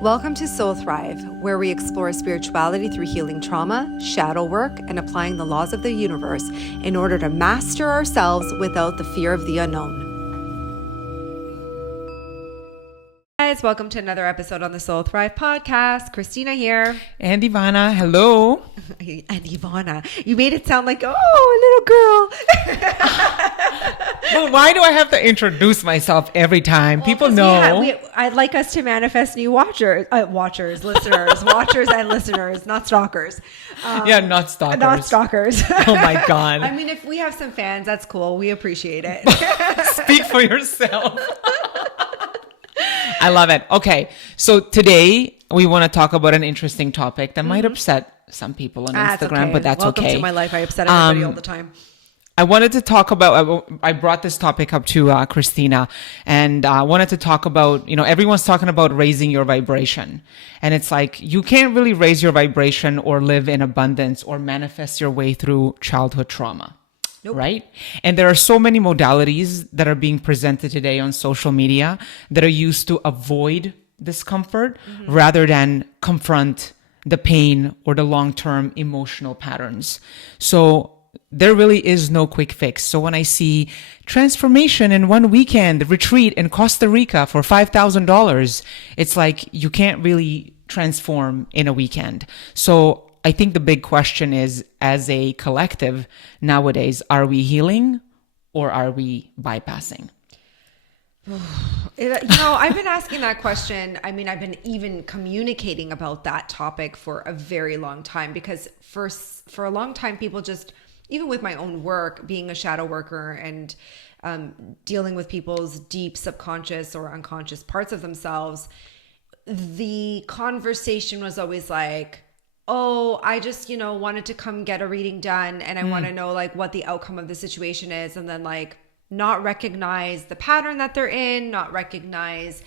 Welcome to Soul Thrive, where we explore spirituality through healing trauma, shadow work, and applying the laws of the universe in order to master ourselves without the fear of the unknown. Guys, welcome to another episode on the Soul Thrive podcast. Christina here. And Ivana, hello. And Ivana. You made it sound like, oh, a little girl. Well, why do I have to introduce myself every time? People know. I'd like us to manifest new listeners, watchers and listeners, not stalkers. Not stalkers. Not stalkers. Oh my God. I mean, if we have some fans, that's cool. We appreciate it. Speak for yourself. I love it. Okay. So today we want to talk about an interesting topic that might upset some people on Instagram, okay. but that's Welcome okay. to my life. I upset everybody all the time. I wanted to talk about, I brought this topic up to Christina, and I wanted to talk about, everyone's talking about raising your vibration. And it's like, you can't really raise your vibration or live in abundance or manifest your way through childhood trauma. Nope. Right? And there are so many modalities that are being presented today on social media that are used to avoid discomfort rather than confront the pain or the long-term emotional patterns. So there really is no quick fix. So when I see transformation in one weekend retreat in Costa Rica for $5,000, it's like you can't really transform in a weekend. So I think the big question is, as a collective nowadays, are we healing or are we bypassing? I've been asking that question. I mean, I've been even communicating about that topic for a very long time, because for a long time, people just, even with my own work, being a shadow worker and dealing with people's deep subconscious or unconscious parts of themselves, the conversation was always like, oh, I just, wanted to come get a reading done, and I want to know like what the outcome of the situation is, and then like not recognize the pattern that they're in, not recognize,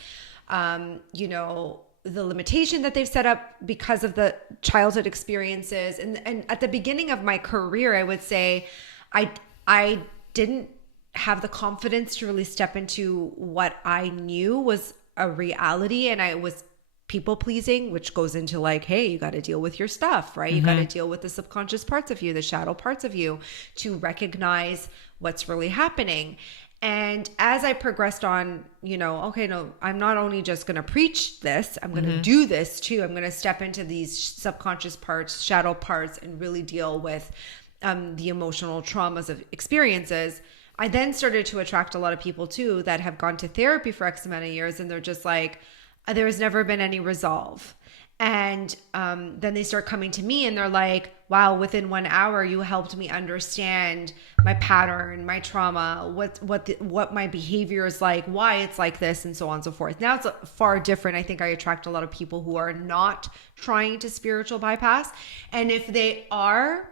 the limitation that they've set up because of the childhood experiences. And at the beginning of my career, I would say I didn't have the confidence to really step into what I knew was a reality, and I was people pleasing, which goes into like, hey, you got to deal with your stuff, right? You got to deal with the subconscious parts of you, the shadow parts of you, to recognize what's really happening. And as I progressed on, I'm not only just going to preach this, I'm going to do this too. I'm going to step into these subconscious parts, shadow parts, and really deal with the emotional traumas of experiences. I then started to attract a lot of people too that have gone to therapy for X amount of years, and they're just like, there has never been any resolve. And then they start coming to me and they're like, wow, within 1 hour, you helped me understand my pattern, my trauma, what my behavior is like, why it's like this, and so on and so forth. Now it's far different. I think I attract a lot of people who are not trying to spiritual bypass. And if they are,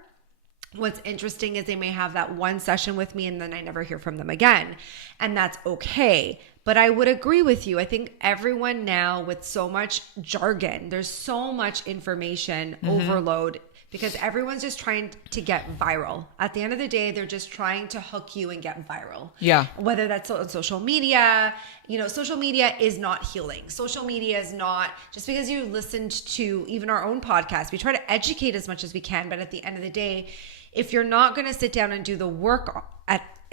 what's interesting is they may have that one session with me and then I never hear from them again. And that's okay. But I would agree with you. I think everyone now, with so much jargon, there's so much information overload, because everyone's just trying to get viral. At the end of the day, they're just trying to hook you and get viral. Yeah. Whether that's on social media, social media is not healing. Social media is not, just because you listened to even our own podcast, we try to educate as much as we can. But at the end of the day, if you're not going to sit down and do the work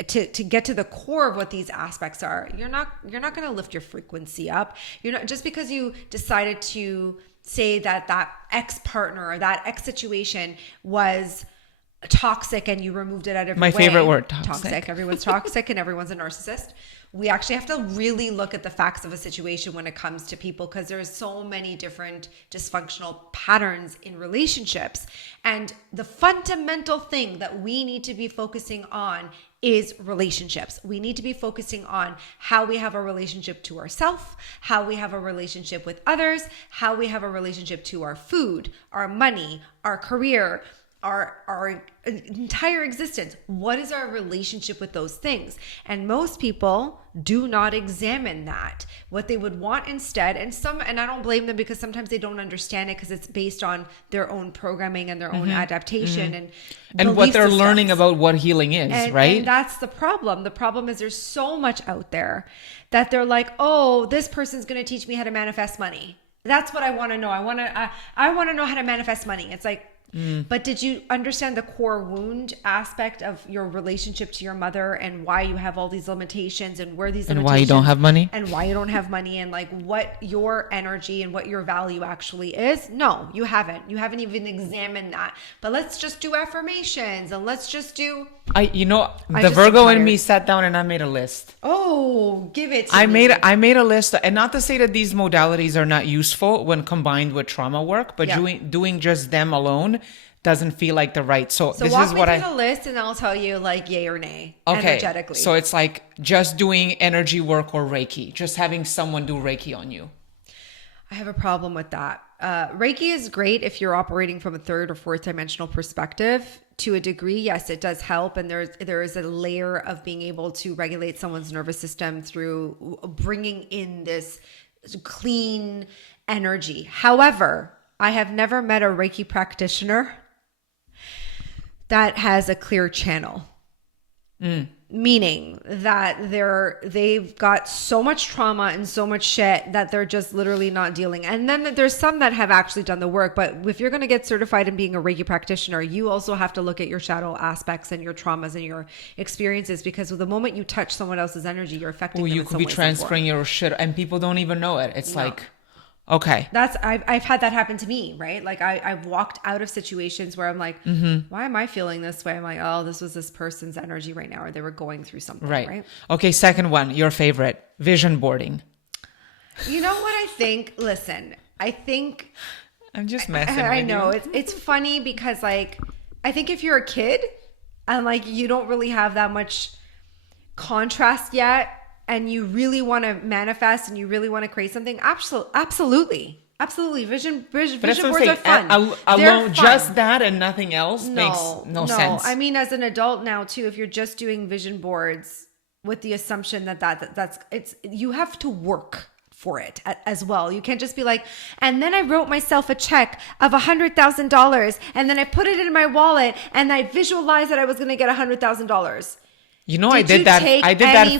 to get to the core of what these aspects are, you're not going to lift your frequency up. You're not, just because you decided to say that ex-partner or that ex situation was toxic and you removed it out of my favorite word, toxic. Everyone's toxic and everyone's a narcissist. We actually have to really look at the facts of a situation when it comes to people, because there's so many different dysfunctional patterns in relationships. And the fundamental thing that we need to be focusing on is relationships. We need to be focusing on how we have a relationship to ourselves, how we have a relationship with others, how we have a relationship to our food, our money, our career, our entire existence. What is our relationship with those things? And most people do not examine that. What they would want instead, and I don't blame them, because sometimes they don't understand it because it's based on their own programming and their own adaptation and what they're learning about what healing is, right? And that's the problem. The problem is there's so much out there that they're like, oh, this person's going to teach me how to manifest money. That's what I want to know. I want to know how to manifest money. It's like, but did you understand the core wound aspect of your relationship to your mother and why you have all these limitations and where these And limitations why you don't have money? and why you don't have money and like what your energy and what your value actually is? No, you haven't. You haven't even examined that. But let's just do affirmations and let's just do. The just Virgo am in me tired. sat down and I made a list. Oh, give it to I me. made a list, and not to say that these modalities are not useful when combined with trauma work, but Yeah. doing just them alone doesn't feel like the right. So this walk is me what through the list and I'll tell you like yay or nay energetically. So it's like just doing energy work or Reiki, just having someone do Reiki on you. I have a problem with that. Reiki is great if you're operating from a third or fourth dimensional perspective. To a degree, yes, it does help. And there is a layer of being able to regulate someone's nervous system through bringing in this clean energy. However, I have never met a Reiki practitioner that has a clear channel. Meaning that they've got so much trauma and so much shit that they're just literally not dealing. And then there's some that have actually done the work. But if you're going to get certified in being a Reiki practitioner, you also have to look at your shadow aspects and your traumas and your experiences, because the moment you touch someone else's energy, you're affecting them You in could some be way, some form. transferring your shit, and people don't even know it. It's like, okay. I've had that happen to me, right? Like I've walked out of situations where I'm like, why am I feeling this way? I'm like, oh, this was this person's energy right now, or they were going through something, right? Okay, second one, your favorite, vision boarding. You know what I think? Listen, I think I'm just messing I with know you. it's funny because like I think if you're a kid and like you don't really have that much contrast yet, and you really want to manifest and you really want to create something, absolutely. Vision boards are fun. Alone, just that and nothing else makes no sense. I mean, as an adult now too, if you're just doing vision boards with the assumption that's you have to work for it as well. You can't just be like, and then I wrote myself a check of $100,000 and then I put it in my wallet and I visualized that I was going to get $100,000. You know, I did that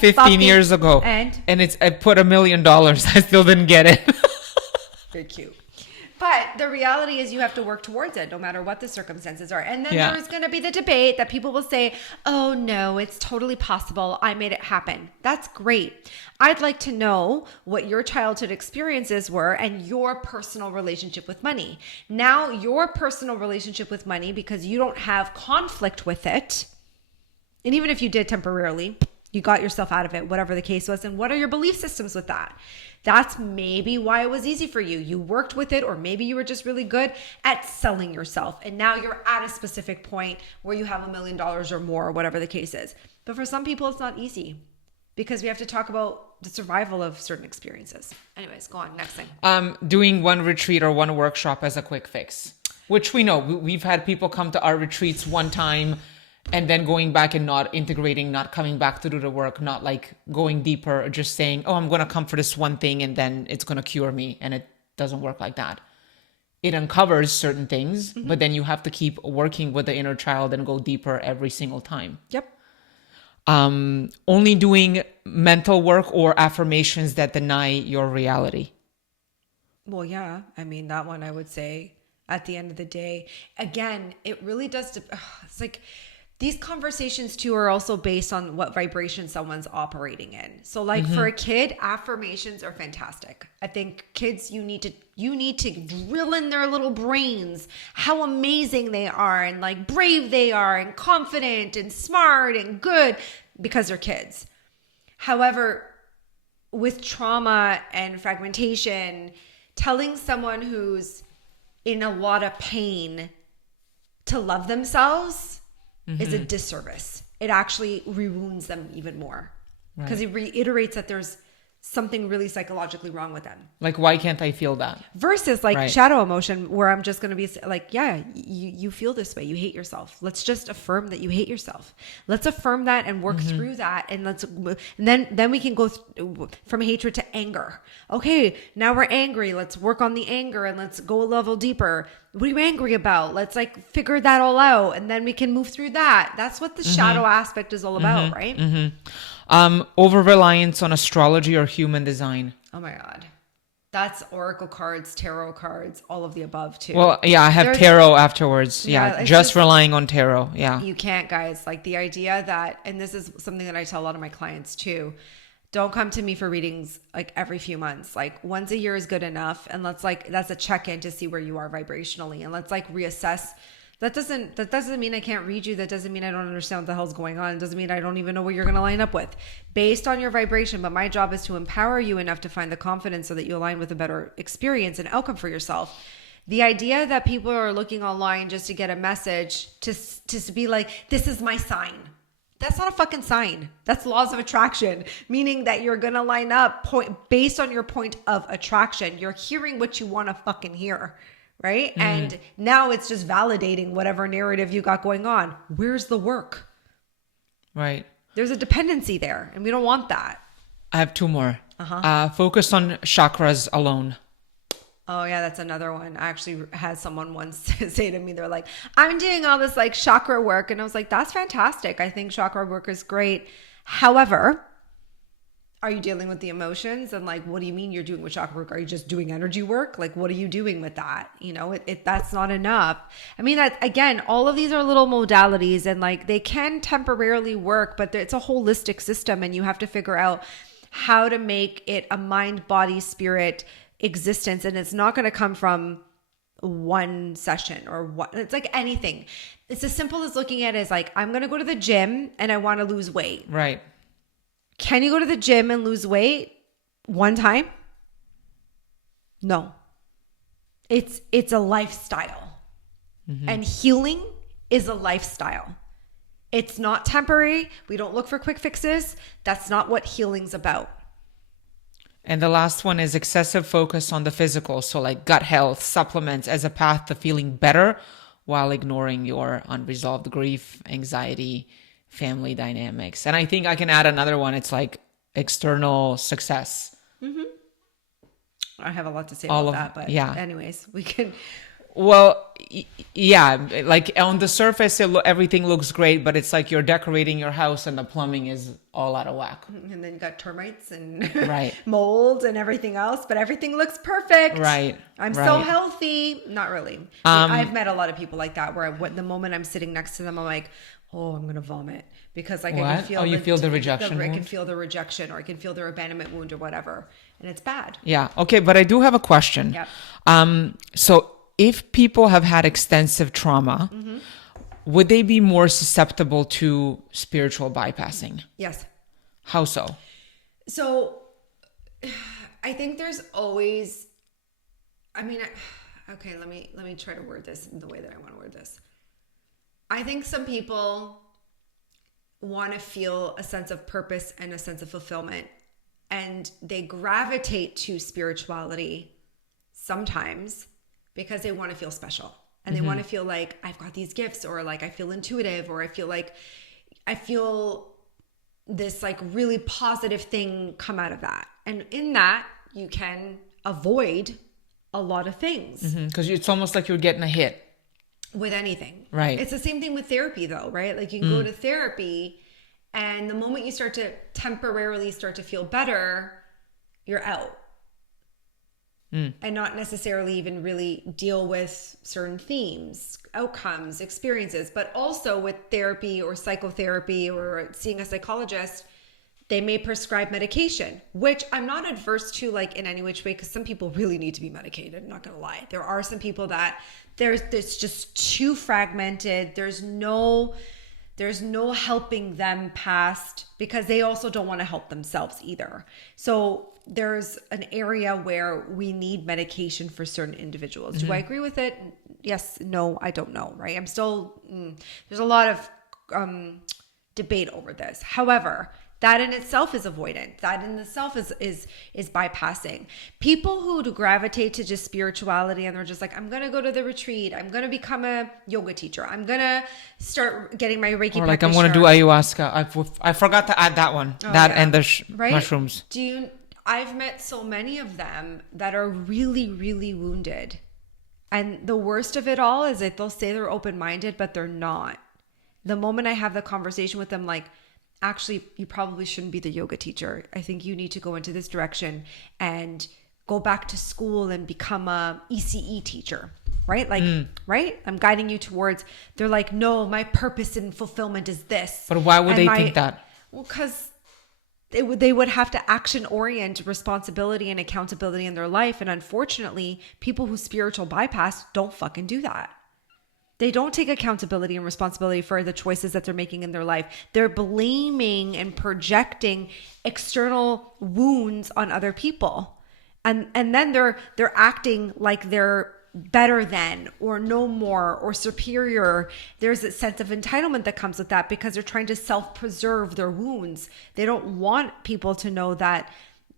15 years ago. I put $1 million. I still didn't get it. Very cute. But the reality is you have to work towards it no matter what the circumstances are. And then there's going to be the debate that people will say, oh no, it's totally possible. I made it happen. That's great. I'd like to know what your childhood experiences were and your personal relationship with money. Now, your personal relationship with money, because you don't have conflict with it, and even if you did temporarily, you got yourself out of it, whatever the case was. And what are your belief systems with that? That's maybe why it was easy for you. You worked with it, or maybe you were just really good at selling yourself. And now you're at a specific point where you have $1 million or more, or whatever the case is. But for some people, it's not easy because we have to talk about the survival of certain experiences. Anyways, go on. Next thing. Doing one retreat or one workshop as a quick fix, which we know. We've had people come to our retreats one time and then going back and not integrating, not coming back to do the work, not like going deeper, or just saying, oh, I'm going to come for this one thing and then it's going to cure me. And it doesn't work like that. It uncovers certain things, but then you have to keep working with the inner child and go deeper every single time. Yep. Only doing mental work or affirmations that deny your reality. Well, yeah. I mean, that one I would say at the end of the day, again, it really does. It's like, these conversations too are also based on what vibration someone's operating in. So like for a kid, affirmations are fantastic. I think kids, you need to drill in their little brains how amazing they are and like brave they are and confident and smart and good because they're kids. However, with trauma and fragmentation, telling someone who's in a lot of pain to love themselves is a disservice. It actually re-wounds them even more because it reiterates that there's something really psychologically wrong with them. Like, why can't I feel that? Versus like shadow emotion, where I'm just going to be like, yeah, you feel this way. You hate yourself. Let's just affirm that you hate yourself. Let's affirm that and work through that. And then we can go from hatred to anger. Okay, now we're angry. Let's work on the anger and let's go a level deeper. What are you angry about? Let's like figure that all out. And then we can move through that. That's what the shadow aspect is all about, right? Over reliance on astrology or human design. Oh my God. That's oracle cards, tarot cards, all of the above too. Well, yeah, I have There's- tarot afterwards. Yeah, Yeah, it's just just- relying on tarot. Yeah. You can't, guys. Like the idea that, and this is something that I tell a lot of my clients too. Don't come to me for readings like every few months. Like once a year is good enough. And that's a check-in to see where you are vibrationally. And let's like reassess. That doesn't mean I can't read you. That doesn't mean I don't understand what the hell's going on. It doesn't mean I don't even know what you're going to line up with based on your vibration. But my job is to empower you enough to find the confidence so that you align with a better experience and outcome for yourself. The idea that people are looking online just to get a message to be like, this is my sign. That's not a fucking sign. That's laws of attraction, meaning that you're going to line up based on your point of attraction. You're hearing what you want to fucking hear, right? And now it's just validating whatever narrative you got going on. Where's the work? Right. There's a dependency there, and we don't want that. I have two more. Focus on chakras alone. Oh yeah, that's another one. I actually had someone once say to me, they're like, I'm doing all this like chakra work. And I was like, that's fantastic. I think chakra work is great. However, are you dealing with the emotions? And like, what do you mean you're doing with chakra work? Are you just doing energy work? Like, what are you doing with that? You know, that's not enough. I mean, that again, all of these are little modalities and like they can temporarily work, but it's a holistic system and you have to figure out how to make it a mind, body, spirit existence. And it's not going to come from one session or what. It's like anything. It's as simple as looking at it as like, I'm going to go to the gym and I want to lose weight. Right. Can you go to the gym and lose weight one time? No. It's a lifestyle. And healing is a lifestyle. It's not temporary. We don't look for quick fixes. That's not what healing's about. And the last one is excessive focus on the physical. So like gut health, supplements as a path to feeling better while ignoring your unresolved grief, anxiety, family dynamics. And I think I can add another one. It's like external success. I have a lot to say All about of- that, but yeah. anyways, we can. Well, yeah, like on the surface, everything looks great, but it's like you're decorating your house and the plumbing is all out of whack. And then you got termites and Right. mold and everything else, but everything looks perfect. Right. I'm so Right. healthy. Not really. I've met a lot of people like that where the moment I'm sitting next to them, I'm like, oh, I'm going to vomit because like I can What? feel Oh, you feel the rejection I can wound? feel the rejection or I can feel their abandonment wound or whatever. And it's bad. Yeah. Okay. But I do have a question. Yep. So if people have had extensive trauma, would they be more susceptible to spiritual bypassing? Yes. How so? So I think there's always, I mean, okay, let me try to word this in the way that I want to word this. I think some people want to feel a sense of purpose and a sense of fulfillment, and they gravitate to spirituality sometimes because they want to feel special and they want to feel like I've got these gifts, or like I feel intuitive, or I feel this like really positive thing come out of that. And in that, you can avoid a lot of things. Because it's almost like you're getting a hit. With anything. Right. It's the same thing with therapy though, right? Like you can go to therapy and the moment you start to temporarily start to feel better, you're out. And not necessarily even really deal with certain themes, outcomes, experiences, but also with therapy or psychotherapy or seeing a psychologist, they may prescribe medication, which I'm not adverse to like in any which way, because some people really need to be medicated. I'm not going to lie. There are some people that it's just too fragmented. There's no helping them past, because they also don't want to help themselves either. So there's an area where we need medication for certain individuals. Do I agree with it? Yes, no, I don't know, right? I'm still, there's a lot of debate over this. However, that in itself is avoidant. That in itself is bypassing. People who do gravitate to just spirituality and they're just like, I'm going to go to the retreat. I'm going to become a yoga teacher. I'm going to start getting my Reiki Or like I'm going to do ayahuasca. I forgot to add that one. And the Right? mushrooms. I've met so many of them that are really, really wounded. And the worst of it all is that they'll say they're open-minded, but they're not. The moment I have the conversation with them, like, actually, you probably shouldn't be the yoga teacher. I think you need to go into this direction and go back to school and become a ECE teacher, right? Like, right? I'm guiding you towards, they're like, no, my purpose and fulfillment is this. But why would And they think that? Well, because they would have to action orient responsibility and accountability in their life. And unfortunately, people who spiritual bypass don't fucking do that. They don't take accountability and responsibility for the choices that they're making in their life. They're blaming and projecting external wounds on other people. And then they're acting like they're better than or no more or superior. There's a sense of entitlement that comes with that because they're trying to self-preserve their wounds. They don't want people to know that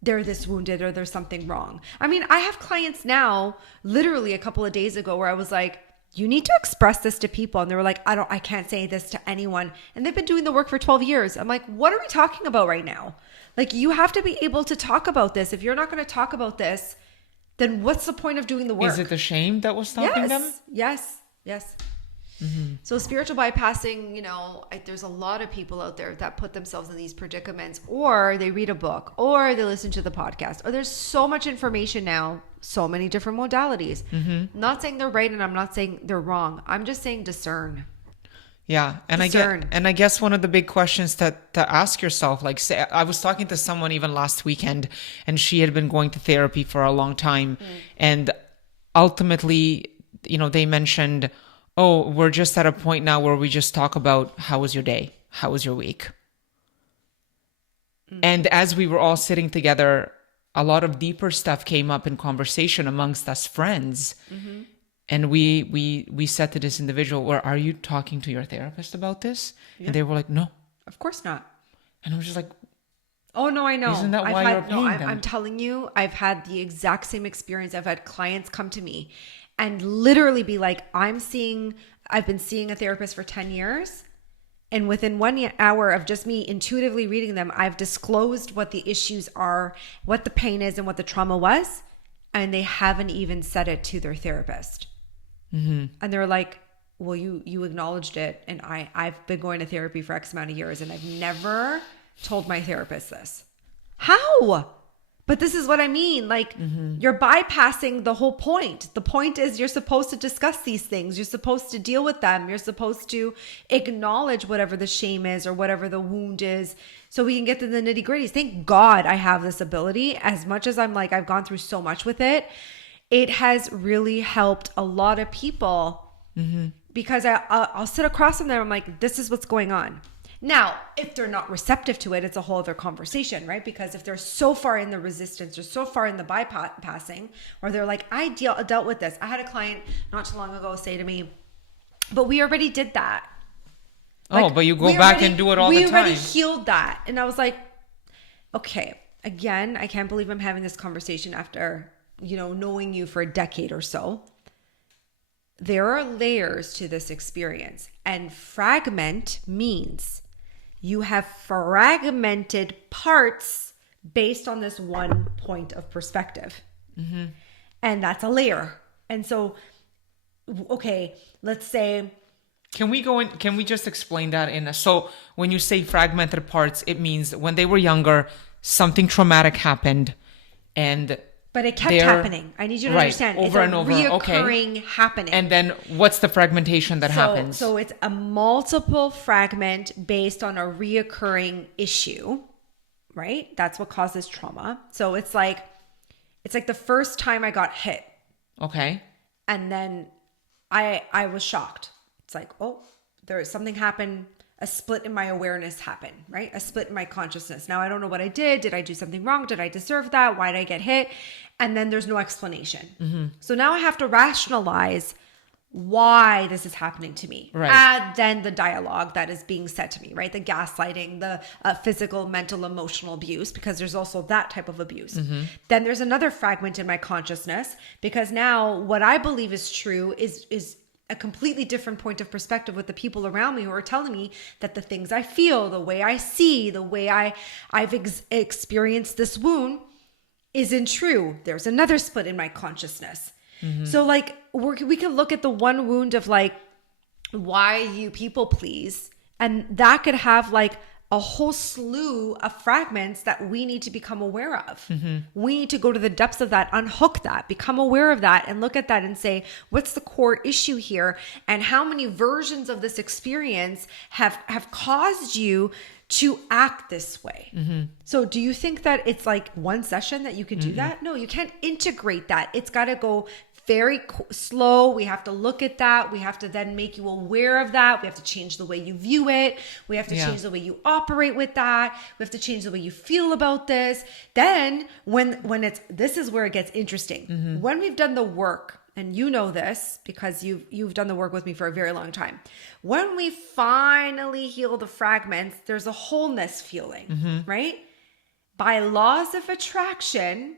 they're this wounded or there's something wrong. I mean, I have clients now, literally a couple of days ago, where I was like, you need to express this to people. And they were like, I can't say this to anyone. And they've been doing the work for 12 years. I'm like, what are we talking about right now? Like, you have to be able to talk about this. If you're not going to talk about this, then what's the point of doing the work? Is it the shame that was stopping them? Yes. So spiritual bypassing, there's a lot of people out there that put themselves in these predicaments, or they read a book, or they listen to the podcast, or there's so much information now, so many different modalities. I'm not saying they're right and I'm not saying they're wrong. I'm just saying discern. Yeah. And I guess one of the big questions to ask yourself, like, say, I was talking to someone even last weekend, and she had been going to therapy for a long time. And ultimately, they mentioned, oh, we're just at a point now where we just talk about how was your day? How was your week? And as we were all sitting together, a lot of deeper stuff came up in conversation amongst us friends. And we said to this individual, well, are you talking to your therapist about this? Yeah. And they were like, no. Of course not. And I was just like, oh, no, I know. Isn't that why you're paying them? I'm telling you, I've had the exact same experience. I've had clients come to me and literally be like, I've been seeing a therapist for 10 years. And within 1 hour of just me intuitively reading them, I've disclosed what the issues are, what the pain is, and what the trauma was. And they haven't even said it to their therapist. And they're like, well, you acknowledged it. And I've been going to therapy for X amount of years and I've never told my therapist this. How? But this is what I mean. Like, you're bypassing the whole point. The point is you're supposed to discuss these things. You're supposed to deal with them. You're supposed to acknowledge whatever the shame is or whatever the wound is so we can get to the nitty gritties. Thank God I have this ability. As much as I'm like, I've gone through so much with it, it has really helped a lot of people because I'll sit across from them. I'm like, this is what's going on. Now, if they're not receptive to it, it's a whole other conversation, right? Because if they're so far in the resistance or so far in the bypassing, or they're like, I dealt with this. I had a client not too long ago say to me, but we already did that. Like, but you go back and do it all the time. We already healed that. And I was like, okay, again, I can't believe I'm having this conversation after, knowing you for a decade or so. There are layers to this experience, and fragment means you have fragmented parts based on this one point of perspective. And that's a layer. And so, okay, let's say, can we just explain that so when you say fragmented parts, it means when they were younger, something traumatic happened but it kept happening. I need you to understand. Over and over. Reoccurring happening. And then what's the fragmentation that happens? So it's a multiple fragment based on a reoccurring issue, right? That's what causes trauma. So it's like the first time I got hit. Okay. And then I was shocked. It's like, oh, something happened. A split in my awareness happened, right? A split in my consciousness. Now I don't know what I did. Did I do something wrong? Did I deserve that? Why did I get hit? And then there's no explanation. So now I have to rationalize why this is happening to me. Right. Add then the dialogue that is being said to me, right? The gaslighting, the physical, mental, emotional abuse, because there's also that type of abuse. Then there's another fragment in my consciousness, because now what I believe is true is a completely different point of perspective with the people around me who are telling me that the things I feel, the way I see, the way I've experienced this wound isn't true. There's another split in my consciousness. So like we can look at the one wound of like why you people please, and that could have like a whole slew of fragments that we need to become aware of. We need to go to the depths of that, unhook that, become aware of that, and look at that and say, what's the core issue here? And how many versions of this experience have caused you to act this way? So do you think that it's like one session that you can do that? No, you can't integrate that. It's got to go very slow. We have to look at that. We have to then make you aware of that. We have to change the way you view it. We have to change the way you operate with that. We have to change the way you feel about this. Then this is where it gets interesting. When we've done the work, and you know this because you've done the work with me for a very long time. When we finally heal the fragments, there's a wholeness feeling, right? By laws of attraction,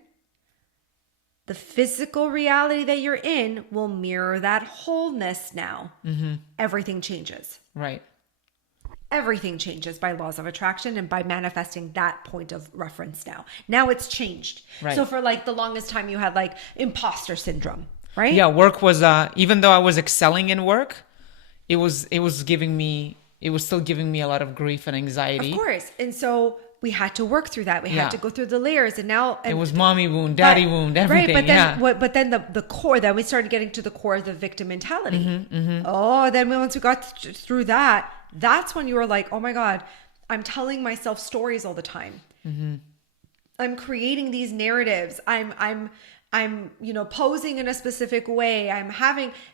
the physical reality that you're in will mirror that wholeness now. Everything changes. Right. Everything changes by laws of attraction and by manifesting that point of reference now. Now it's changed. Right. So for like the longest time you had like imposter syndrome, right? Yeah, work was even though I was excelling in work, it was still giving me a lot of grief and anxiety. Of course. And so we had to work through that. We had to go through the layers, and now it was mommy wound, daddy wound, everything. Right, but then the core. Then we started getting to the core of the victim mentality. Oh, then once we got through that, that's when you were like, oh my God, I'm telling myself stories all the time. I'm creating these narratives. I'm posing in a specific way.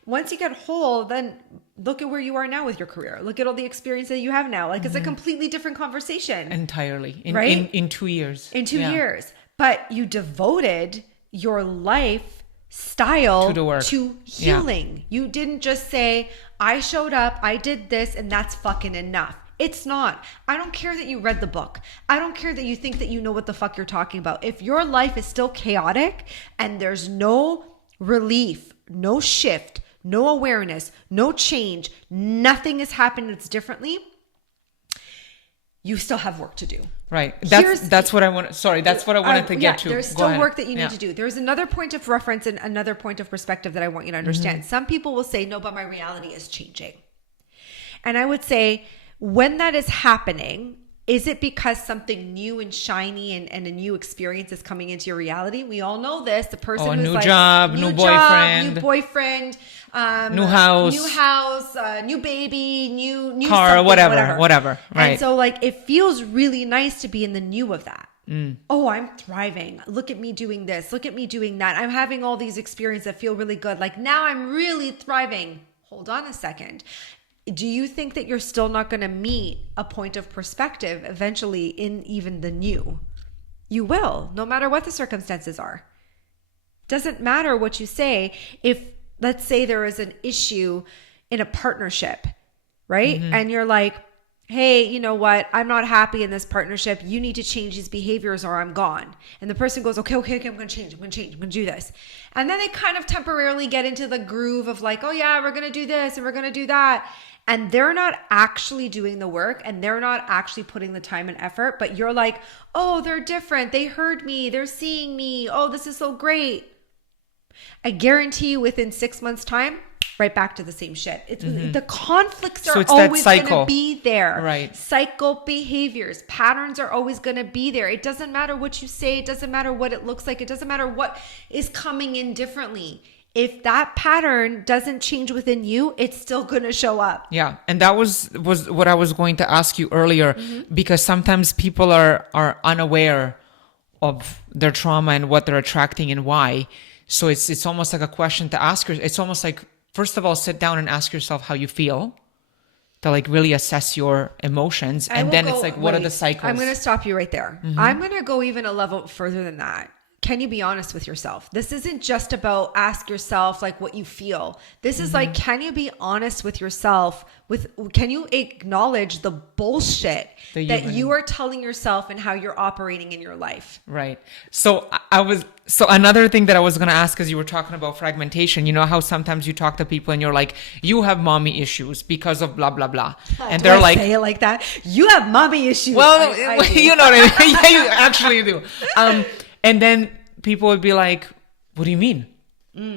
Once you get whole, then look at where you are now with your career. Look at all the experience that you have now. Like it's a completely different conversation. Entirely. Right? In 2 years. In 2 years. But you devoted your lifestyle to healing. You didn't just say, I showed up, I did this, and that's fucking enough. It's not. I don't care that you read the book. I don't care that you think that you know what the fuck you're talking about. If your life is still chaotic and there's no relief, no shift, no awareness, no change, nothing is happening that's differently, you still have work to do. Right. That's what I want. Sorry, that's what I wanted to get to. There's still work that you need to do. There's another point of reference and another point of perspective that I want you to understand. Some people will say, no, but my reality is changing. And I would say, when that is happening, is it because something new and shiny and a new experience is coming into your reality? We all know this. The person who's new like, job, new boyfriend, new house, new baby, new car, whatever. Right. And so like, it feels really nice to be in the new of that. Oh, I'm thriving. Look at me doing this. Look at me doing that. I'm having all these experiences that feel really good. Like now I'm really thriving. Hold on a second. Do you think that you're still not going to meet a point of perspective eventually in even the new? You will, no matter what the circumstances are. Doesn't matter what you say. If, let's say there is an issue in a partnership, right? And you're like, hey, you know what? I'm not happy in this partnership. You need to change these behaviors or I'm gone. And the person goes, okay, I'm going to change. I'm going to do this. And then they kind of temporarily get into the groove of like, oh yeah, we're going to do this and we're going to do that. And they're not actually doing the work and they're not actually putting the time and effort, but you're like, oh, they're different. They heard me. They're seeing me. Oh, this is so great. I guarantee you within 6 months' time, right back to the same shit. It's the conflicts are always going to be there. Right. Cycle behaviors, patterns are always going to be there. It doesn't matter what you say. It doesn't matter what it looks like. It doesn't matter what is coming in differently. If that pattern doesn't change within you, it's still going to show up. Yeah. And that was what I was going to ask you earlier, because sometimes people are unaware of their trauma and what they're attracting and why. So it's almost like a question to ask yourself. It's almost like, first of all, sit down and ask yourself how you feel, to like really assess your emotions. And then it's like, what are the cycles? I'm going to stop you right there. I'm going to go even a level further than that. Can you be honest with yourself? This isn't just about ask yourself like what you feel. This is like, can you be honest with yourself? Can you acknowledge the bullshit that you are telling yourself and how you're operating in your life? Right. So another thing that I was going to ask, as you were talking about fragmentation, you know how sometimes you talk to people and you're like, you have mommy issues because of blah, blah, blah. And they're like, say it like that. You have mommy issues. Well, you know what I mean? Yeah, you actually do. And then people would be like, what do you mean?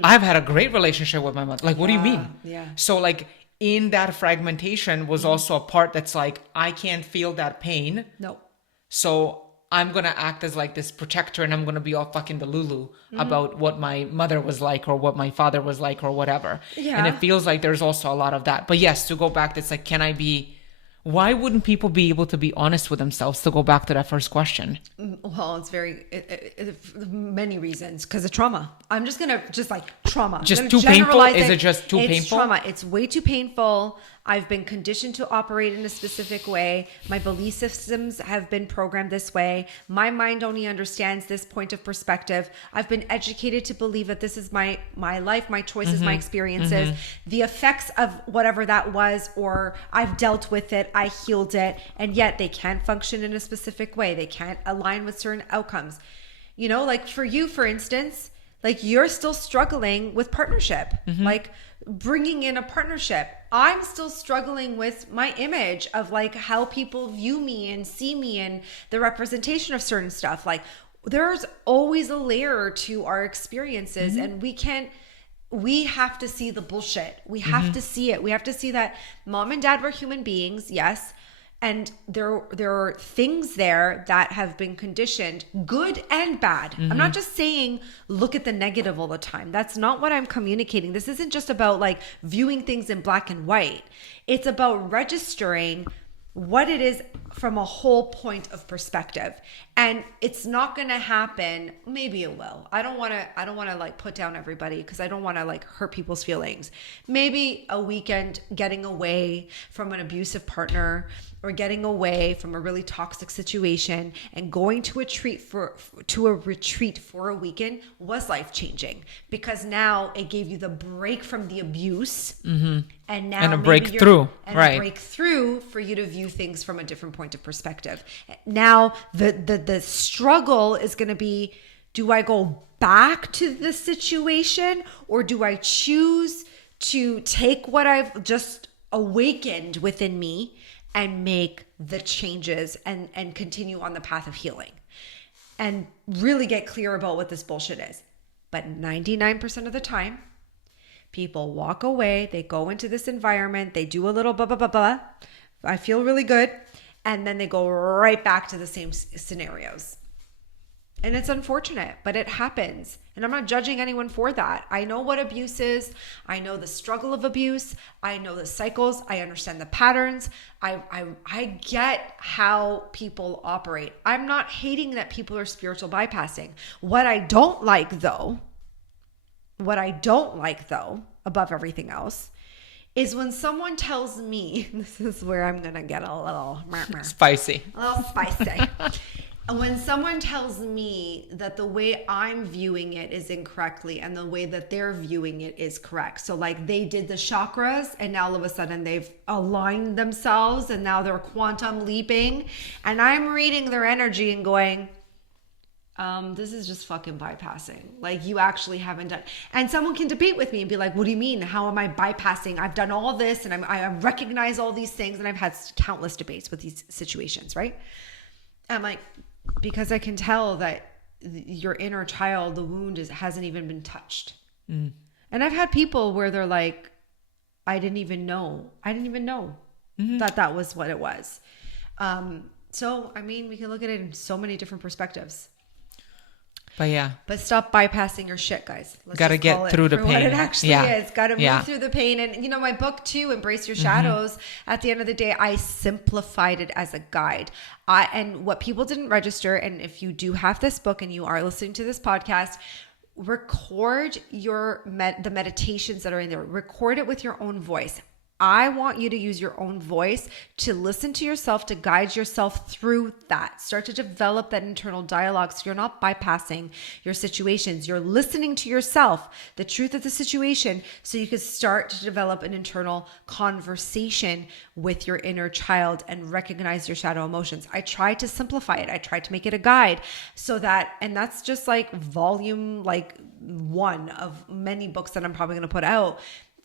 I've had a great relationship with my mother. Like, what do you mean? Yeah. So like, in that fragmentation was also a part that's like, I can't feel that pain. No. So I'm going to act as like this protector, and I'm going to be all fucking delulu about what my mother was like or what my father was like or whatever. Yeah. And it feels like there's also a lot of that. But yes, to go back, it's like, why wouldn't people be able to be honest with themselves, to go back to that first question? Well, it's many reasons, because of trauma. I'm just going to trauma. Just too painful? Is it just too it's painful? Trauma. It's way too painful. I've been conditioned to operate in a specific way. My belief systems have been programmed this way. My mind only understands this point of perspective. I've been educated to believe that this is my life, my choices, my experiences, the effects of whatever that was, or I've dealt with it, I healed it, and yet they can't function in a specific way. They can't align with certain outcomes. You know, like for you, for instance, like you're still struggling with partnership, like bringing in a partnership. I'm still struggling with my image of like how people view me and see me and the representation of certain stuff. Like there's always a layer to our experiences, and we have to see the bullshit. We have to see it. We have to see that mom and dad were human beings. Yes. And there are things there that have been conditioned, good and bad. I'm not just saying look at the negative all the time. That's not what I'm communicating. This isn't just about like viewing things in black and white. It's about registering what it is from a whole point of perspective. And it's not going to happen. Maybe it will. I don't want to like put down everybody, because I don't want to like hurt people's feelings. Maybe a weekend getting away from an abusive partner, or getting away from a really toxic situation and going to a retreat for a weekend was life-changing, because now it gave you the break from the abuse, and now and a breakthrough, a breakthrough for you to view things from a different point of perspective. Now the struggle is going to be, do I go back to the situation, or do I choose to take what I've just awakened within me and make the changes and continue on the path of healing and really get clear about what this bullshit is? But 99% of the time, people walk away, they go into this environment, they do a little blah, blah, blah, blah. I feel really good. And then they go right back to the same scenarios. And it's unfortunate, but it happens. And I'm not judging anyone for that. I know what abuse is. I know the struggle of abuse. I know the cycles. I understand the patterns. I get how people operate. I'm not hating that people are spiritual bypassing. What I don't like though, above everything else, is when someone tells me, this is where I'm going to get a little spicy. When someone tells me that the way I'm viewing it is incorrectly and the way that they're viewing it is correct. So like they did the chakras and now all of a sudden they've aligned themselves and now they're quantum leaping, and I'm reading their energy and going, this is just fucking bypassing. Like you actually haven't done. And someone can debate with me and be like, what do you mean? How am I bypassing? I've done all this and I recognize all these things, and I've had countless debates with these situations, right? I'm like, because I can tell that your inner child, the wound hasn't even been touched. And I've had people where they're like, I didn't even know that was what it was. So, I mean, we can look at it in so many different perspectives. But stop bypassing your shit, guys. Gotta get through the pain. What it actually is. Gotta move through the pain. And you know, my book too, Embrace Your Shadows, at the end of the day, I simplified it as a guide. And what people didn't register, and if you do have this book and you are listening to this podcast, record the meditations that are in there. Record it with your own voice. I want you to use your own voice to listen to yourself, to guide yourself through that. Start to develop that internal dialogue so you're not bypassing your situations. You're listening to yourself, the truth of the situation, so you can start to develop an internal conversation with your inner child and recognize your shadow emotions. I tried to simplify it. I tried to make it a guide so that, and that's just like volume like 1 of many books that I'm probably going to put out,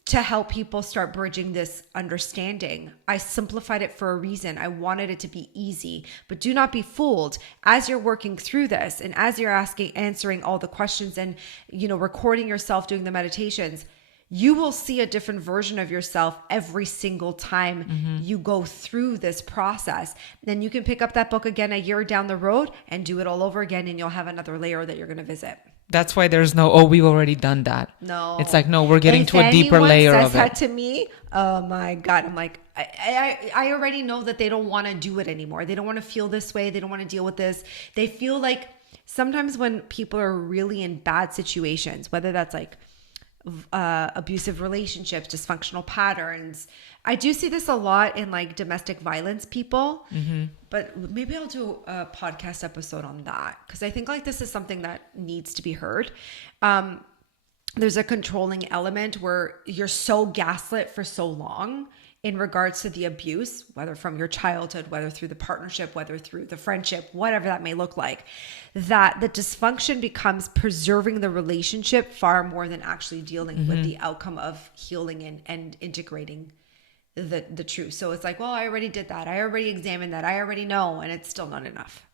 to help people start bridging this understanding. I simplified it for a reason. I wanted it to be easy, but do not be fooled. As you're working through this and as you're answering all the questions and, you know, recording yourself doing the meditations, you will see a different version of yourself every single time you go through this process. Then you can pick up that book again a year down the road and do it all over again, and you'll have another layer that you're going to visit. That's why there's no, oh, we've already done that. No. It's like, no, we're getting If to a deeper anyone layer says of that it. to me, oh my God, I'm like, I already know that they don't want to do it anymore. They don't want to feel this way. They don't want to deal with this. They feel like sometimes when people are really in bad situations, whether that's like abusive relationships, dysfunctional patterns. I do see this a lot in like domestic violence people, but maybe I'll do a podcast episode on that because I think like this is something that needs to be heard. There's a controlling element where you're so gaslit for so long in regards to the abuse, whether from your childhood, whether through the partnership, whether through the friendship, whatever that may look like, that the dysfunction becomes preserving the relationship far more than actually dealing with the outcome of healing and integrating the truth. So it's like, well, I already did that. I already examined that. I already know. And it's still not enough.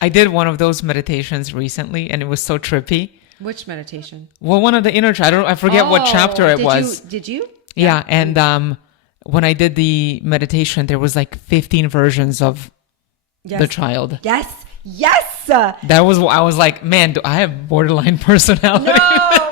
I did one of those meditations recently and it was so trippy. Which meditation? Well, one of the inner, I forget what chapter it was. Did you? Yeah. And when I did the meditation, there was like 15 versions of the child. Yes. That was, I was like, man, do I have borderline personality? No.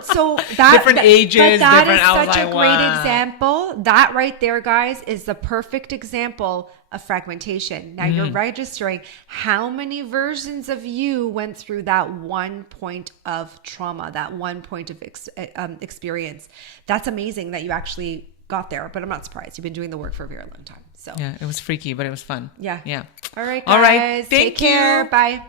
So that different ages, but that different. is I was such like, a great wow. example. That right there, guys, is the perfect example of fragmentation. Now you're registering how many versions of you went through that one point of trauma, that one point of experience. That's amazing that you actually got there, but I'm not surprised. You've been doing the work for a very long time. So Yeah, it was freaky, but it was fun. yeah. Yeah. All right, guys. All right. Take care. Bye.